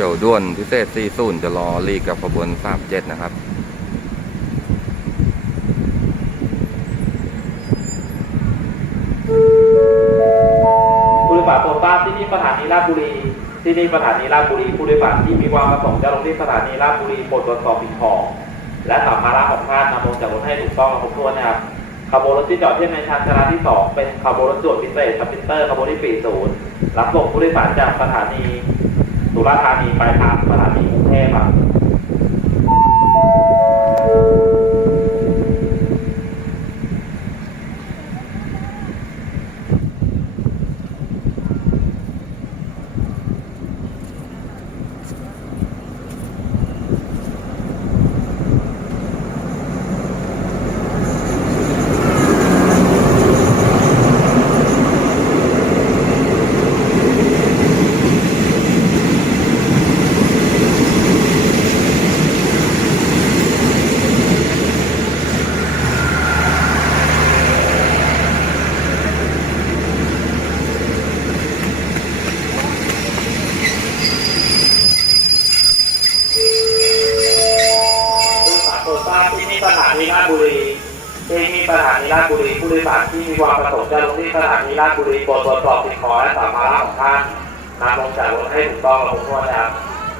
เดี๋ยวด่วนพิเศษ 40 จะรอรีกับขบวน 37 นะครับ ผู้โดยสารโปรดทราบที่นี่สถานีราชบุรี ที่นี่สถานีราชบุรี ผู้โดยสารที่มีความประสงค์จะลงที่สถานีราชบุรีโปรดตรวจสอบสิ่งของ และสัมภาระของท่านนำลงจากรถให้ถูกต้องและครบถ้วนนะครับขบวนรถที่จอดที่ในชานชาลาที่ 2 เป็นขบวนรถด่วนพิเศษสปินเตอร์ขบวนที่ 40รับส่งผู้โดยสารจากสถานี สุราษฎร์ธานีไปทางสถานีกรุงเทพครับ โดยสาทราบที่นี่สถานีราชบุรีที่นี่สถานีราชบุรีผู้โดยสารที่มีความประสงค์จะลงที่สถานีราชบุรีโปรดตรวจสอบสิ่งของและสัมภาระของท่านนำลงจากรถให้ถูกต้องและครบถ้วนนะครับ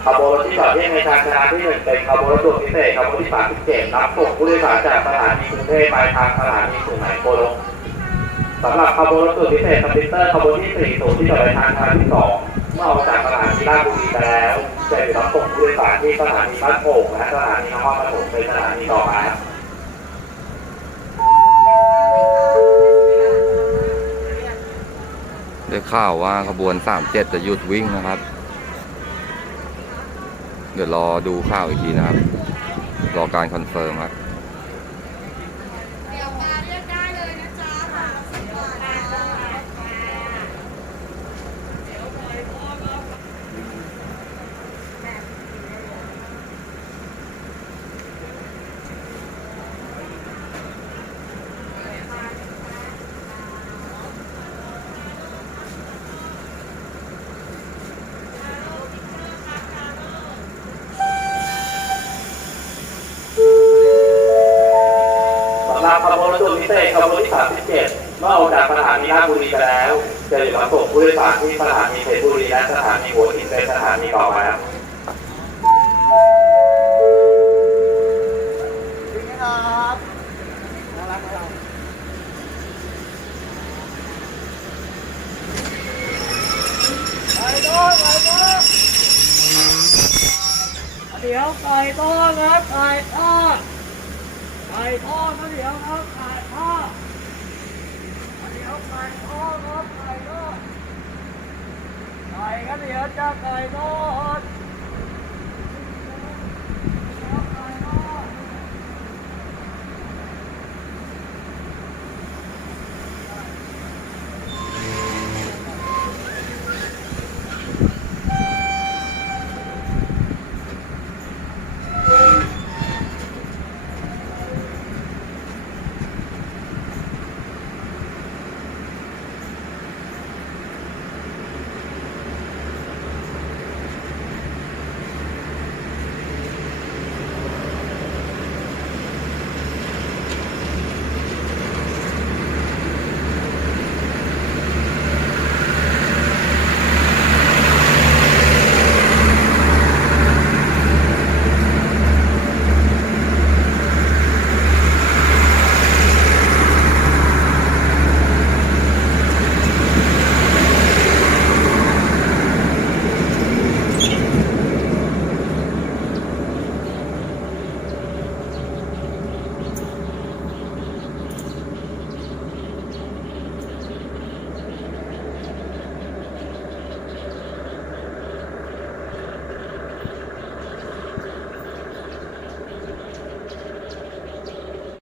ขบวนรถที่จอดที่ในชานชาลาที่หนึ่งเป็นขบวนรถด่วนพิเศษขบวนที่37รับส่งผู้โดยสารจากสถานีกรุงเทพไปทางสถานีสุไหงโกลกสำหรับขบวนรถด่วนพิเศษสปิเตอร์ขบวนที่40ที่จอดในทางชาลาที่สองเมื่อออกจากสถานีราชบุรีไปแล้ว จะรับส่งผู้โดยสารที่สถานีบ้านโป่งและสถานีนครปฐมเป็นสถานีต่อไปครับได้ข่าวว่าขบวน 37 จะหยุดวิ่งนะครับ เดี๋ยวรอดูข่าวอีกทีนะครับ รอการคอนเฟิร์มครับ เดี๋ยวมาเรียกได้เลยนะจ๊ะค่ะสิบบาทจ้า สำหรับขบวนรถด่วนพิเศษขบวนที่37เมื่อออกจากสถานีราชบุรีไปแล้วจะหยุดรับส่งผู้โดยสารที่สถานีเพชรบุรีและสถานีหัวหินเป็นสถานีต่อไปครับเดี๋ยวไก่อครับไก่อ ไก่ทอดนะเดี๋ยวครับไก่ทอดเดี๋ยวไก่ทอดครับไก่ทอดไก่ก็เดี๋ยวจะไก่ทอด